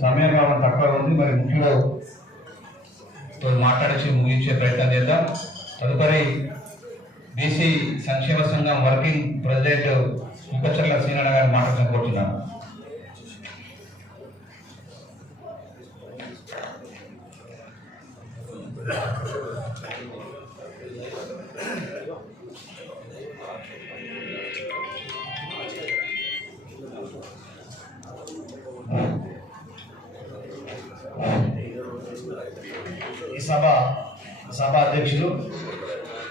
సమయం కావడం తక్కువ ఉంది. మరి ముఖ్యంగా మాట్లాడేసి ముగించే ప్రయత్నం చేద్దాం. తదుపరి బీసీ సంక్షేమ సంఘం వర్కింగ్ ప్రెసిడెంట్ ముఖచర్ల శ్రీనారాయణ గారిని మాట్లాడడం కోరుతున్నాను. ఈ సభ సభ అధ్యక్షులు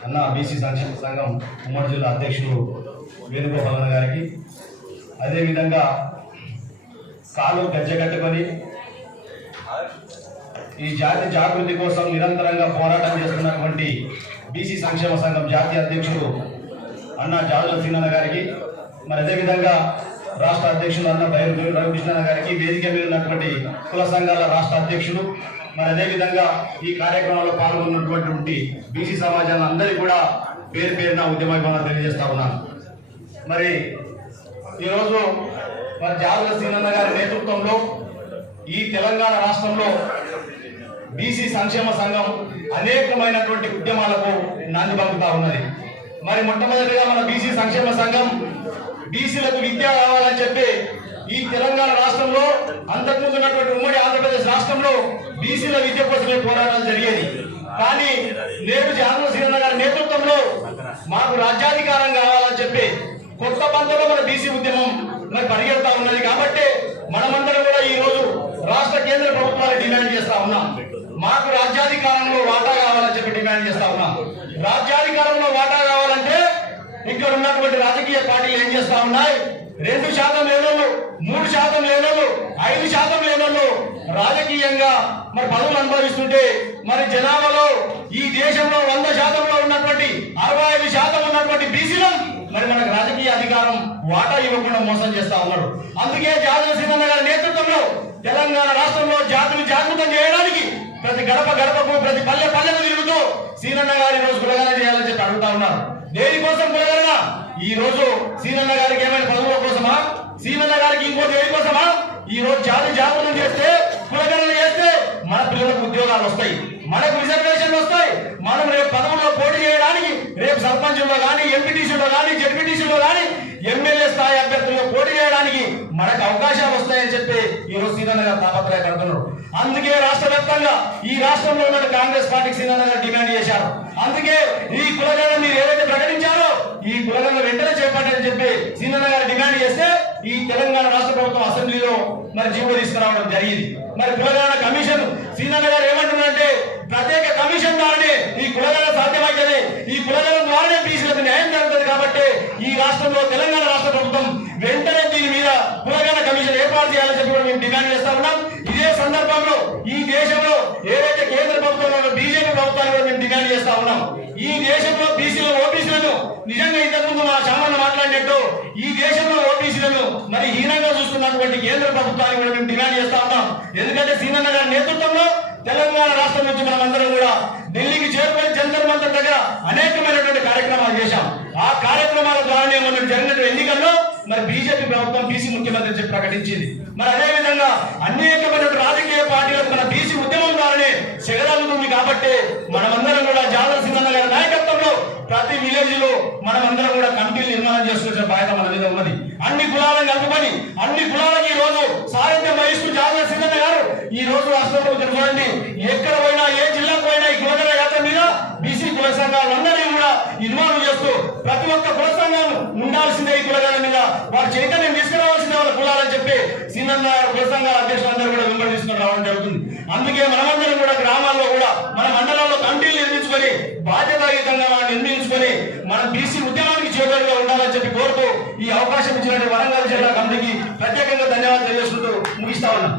అన్న బీసీ సంక్షేమ సంఘం ఉమ్మడి జిల్లా అధ్యక్షుడు వేణుగోపాలన్న గారికి. అదేవిధంగా కాలు గజ్జె కట్టుకొని ఈ జాతి జాగృతి కోసం నిరంతరంగా పోరాటం చేస్తున్నటువంటి బీసీ సంక్షేమ సంఘం జాతీయ అధ్యక్షుడు అన్న జాదుల సీనన్న గారికి. మరి అదేవిధంగా రాష్ట్ర అధ్యక్షులు అన్న బైరు రవికృష్ణ గారికి వేదిక మీద ఉన్నటువంటి కుల సంఘాల రాష్ట్ర అధ్యక్షులు మరి అదేవిధంగా ఈ కార్యక్రమంలో పాల్గొన్నటువంటి బీసీ సమాజాన్ని అందరికీ కూడా పేరు పేరున ఉద్యమాభిమానాలు తెలియజేస్తా ఉన్నాను. మరి ఈరోజు మరి జాగ్రత్త సీనన్న గారి నేతృత్వంలో ఈ తెలంగాణ రాష్ట్రంలో బీసీ సంక్షేమ సంఘం అనేకమైనటువంటి ఉద్యమాలకు నాంది పలుకుతా ఉన్నది. మరి మొట్టమొదటిగా మన బీసీ సంక్షేమ సంఘం బీసీలకు విద్య కావాలని చెప్పి ఈ తెలంగాణ రాష్ట్రంలో అంతకుముందు ఉన్నటువంటి ఉమ్మడి ఆంధ్రప్రదేశ్ రాష్ట్రంలో బీసీల విద్య కోసమే పోరాటాలు జరిగేది. కానీ నేడు జానవ శ్రీరణ గారి నేతృత్వంలో మాకు రాజ్యాధికారం కావాలని చెప్పి కొత్త పంతలో మన బీసీ ఉద్యమం మరి పరిగెడతా ఉన్నది. కాబట్టి మనమందరం కూడా ఈ రోజు రాష్ట్ర కేంద్ర ప్రభుత్వాలు డిమాండ్ చేస్తా ఉన్నాం. మాకు రాజ్యాధికారంలో వాటా కావాలని చెప్పి డిమాండ్ చేస్తా ఉన్నాం. రాజ్యాధికారంలో వాటా ఇక్కడ ఉన్నటువంటి రాజకీయ పార్టీలు ఏం చేస్తా ఉన్నాయి? రెండు శాతం లేనోళ్ళు మూడు శాతం లేనోళ్ళు ఐదు శాతం లేనోళ్ళు రాజకీయంగా మరి పదవులు అనుభవిస్తుంటే మరి జనాభాలో ఈ దేశంలో వంద శాతంలో ఉన్నటువంటి అరవై ఐదు శాతం ఉన్నటువంటి బీసీలు మరి మనకు రాజకీయ అధికారం వాటా ఇవ్వకుండా మోసం చేస్తా ఉన్నారు. అందుకే జాతర సింహన్న గారి నేతృత్వంలో తెలంగాణ రాష్ట్రంలో జాతిని జాగృతం చేయడానికి ప్రతి గడప గడపకు ప్రతి పల్లె పల్లెకు తిరుగుతూ సీనన్న గారి రోజు కులగన చేయాలని చెప్పి అడుగుతా ఉన్నారు. దేనికోసం కులగన ఈ రోజు సీనన్న గారికి ఏమైనా పదవుల కోసమా? సీనన్న గారికి ఇంకో దేని కోసమా? ఈ రోజు జాతి జాగృతం చేస్తే కులగణన చేస్తే మన పిల్లలకు ఉద్యోగాలు వస్తాయి. మనకు రిజర్వేషన్లు వస్తాయి. మనం రేపు పదవుల్లో పోటీ చేయడానికి రేపు సర్పంచుల్లో కానీ ఎంపీటీసీలో కానీ జడ్పీటీసీలో కానీ ఎమ్మెల్యే స్థాయి అభ్యర్థుల్లో పోటీ చేయడానికి మనకు అవకాశాలు వస్తాయని చెప్పి ఈ రోజు సీనన్న గారు తాపత్రయపడుతున్నారు అందుకే రాష్ట్ర వ్యాప్తంగా ఈ రాష్ట్రంలో ఉన్న కాంగ్రెస్ పార్టీకి సీనన్న గారు డిమాండ్ చేశారు. అందుకే ఈ కులగణ మీరు ఏదైతే ప్రకటించారో ఈ కులగణ వెంటనే చేపట్టని చెప్పి సీనన్న గారు డిమాండ్ చేస్తే ఈ తెలంగాణ రాష్ట్ర ప్రభుత్వం అసెంబ్లీలో మరి జీవో తీసుకురావడం జరిగింది. మరి కులగణ కమిషన్ సీనన్న గారు ఏమంటున్నారంటే ప్రత్యేక కమిషన్ ద్వారానే ఈ కులగణ సాధ్యమైతే ఈ కులగణ ద్వారానే బీసీలకు న్యాయం జరుగుతుంది కాబట్టి ఈ రాష్ట్రంలో తెలంగాణ రాష్ట్ర ప్రభుత్వం వెంటనే దీని మీద కులగణ కమిషన్ ఏర్పాటు చేయాలని చెప్పి కూడా మేము డిమాండ్ చేస్తా ఉన్నాం ఇదే సందర్భంలో ఈ దేశంలో ఏదైతే కేంద్ర ప్రభుత్వంలో బీజేపీ ప్రభుత్వాన్ని కూడా మేము డిమాండ్ చేస్తా ఉన్నాం. ఈ దేశంలో బీసీలు ఓబీసీలను నిజంగా ఇంతకుముందు మా సామాన్య మాట్లాడినట్టు ఈ దేశంలో ఓబీసీలను మరి హీనంగా చూస్తున్నటువంటి కేంద్ర ప్రభుత్వాన్ని కూడా మేము డిమాండ్ చేస్తా ఉన్నాం. ఎందుకంటే సీనన్న గారి నేతృత్వంలో తెలంగాణ రాష్ట్రం నుంచి మనం అందరం కూడా ఢిల్లీ మరి బీజేపీ ప్రభుత్వం బీసీ ముఖ్యమంత్రి చెప్పి ప్రకటించింది. మరి అదే విధంగా అనేకమైనటువంటి రాజకీయ పార్టీలకు మన బీసీ ఉద్యమం ద్వారానే సెగదలుతుంది కాబట్టి మనమందరం కూడా జాదవ్ సింగన్న గారి నాయకత్వంలో ప్రతి విలేజ్లో మనమందరం కూడా కమిటీలు నిర్మాణం చేసుకొచ్చిన బాధ్యత మన మీద ఉన్నది. అన్ని కులాలను కలుపుకొని అన్ని కులాలకు ఈ రోజు సారథ్యం వహిస్తూ జాదవ్ సింగన్న గారు. ఈ రోజు రాష్ట్రంలో చూడండి ఎక్కడ పోయినా ఏ జిల్లాకు పోయినా ఈ కులగల యాత్ర మీద బీసీ కుల సంఘాలందరూ ఇన్వాల్వ్ చేస్తూ ప్రతి ఒక్క కుల సంఘాలు ఉండాల్సిందే ఈ కులగాల మీద. వారి చైతన్యం తీసుకురావాల్సిందే వాళ్ళ కులాలని చెప్పి సీనన్న కుల సంఘాల అధ్యక్షులందరూ కూడా వెంబడి తీసుకుని రావడం జరుగుతుంది. అందుకే మనమందరం కూడా గ్రామాల్లో కూడా మన మండలాల్లో కమిటీలు నిర్మించుకొని బాధ్యతాయుతంగా మనం నిర్మించుకొని మన బీసీ ఉద్యమానికి చేదోడుగా ఉండాలని చెప్పి కోరుతూ ఈ అవకాశం ఇచ్చినటువంటి వరంగల్ జిల్లా కమిటీకి ప్రత్యేకంగా ధన్యవాదాలు తెలియజేసుకుంటూ ముగిస్తా ఉన్నాం.